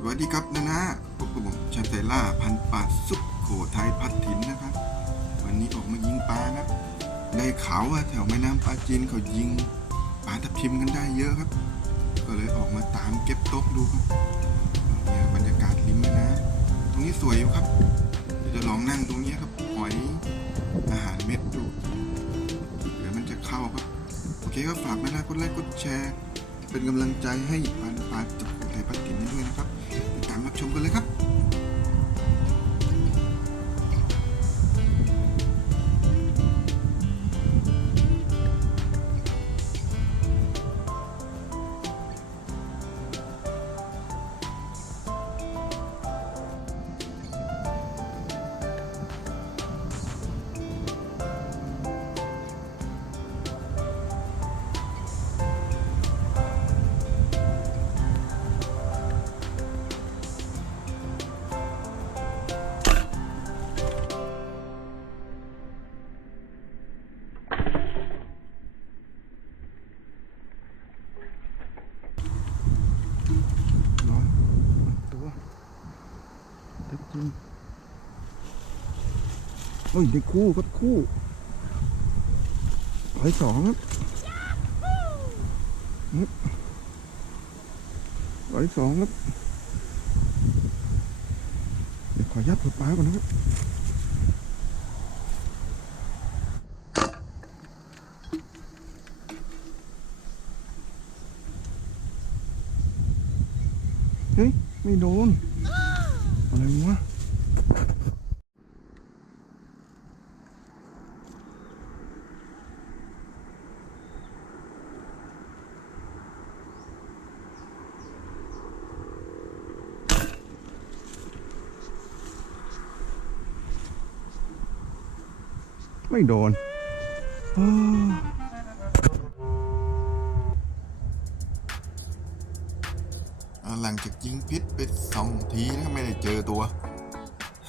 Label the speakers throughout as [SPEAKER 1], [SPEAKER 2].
[SPEAKER 1] สวัสดีครับนะนะพบกับผมชันไซล่าพันป่าสุขโขทัยพัดถินนะครับ วันนี้ออกมายิงปลาครับ ได้ข่าวว่าแถวแม่น้ำปลาจีนเขายิงปลาทับทิมกันได้เยอะครับ ก็เลยออกมาตามเก็บตกดูครับเนี่ยบรรยากาศริมแม่น้ำตรงนี้สวยอยู่ครับเดี๋ยวจะลองนั่งตรงนี้ครับหอยอาหารเม็ดดูเดี๋ยวมันจะเข้าครับโอเคก็ฝากนะนะกดไลค์กดแชร์ เป็นกำลังใจให้พันปาจากไทยพัฒน์นี้ด้วยนะครับ ชมกันเลยครับ ริงโอ้ยได้คู่ครับคู่ร้อยสองครับร้อยสองครับเดี๋ยวขอยัดหัวปลาก่อนนะครับเฮ้ยไม่โดนอะไรวะ ไม่โดนหลังจากยิงพิษไปสองทีนะไม่ได้เจอตัว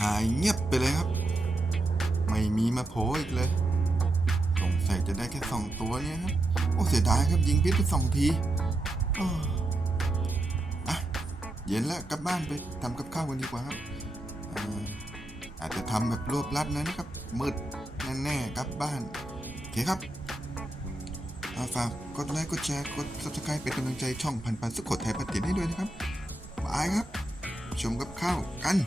[SPEAKER 1] หายเงียบไปเลยครับ ไม่มีมาโผล่อีกเลยสงสัยจะได้แค่สองตัวเนี่ยครับโอ้เสียดายครับยิงพิษไปสองทีอะเย็นแล้วกลับบ้านไปทำกับข้าวกันดีกว่าครับอาอาจจะทำแบบรวบรัดนะนะครับมืด แน่ๆกลับบ้านโอเคครับาฝากกดไลค์กดแชร์กด subscribe เป็นกำลังใจช่องพันปันสุขโขทัยพัฒน์ให้ด้วยนะครับบายครับ ชมกับข้าวกัน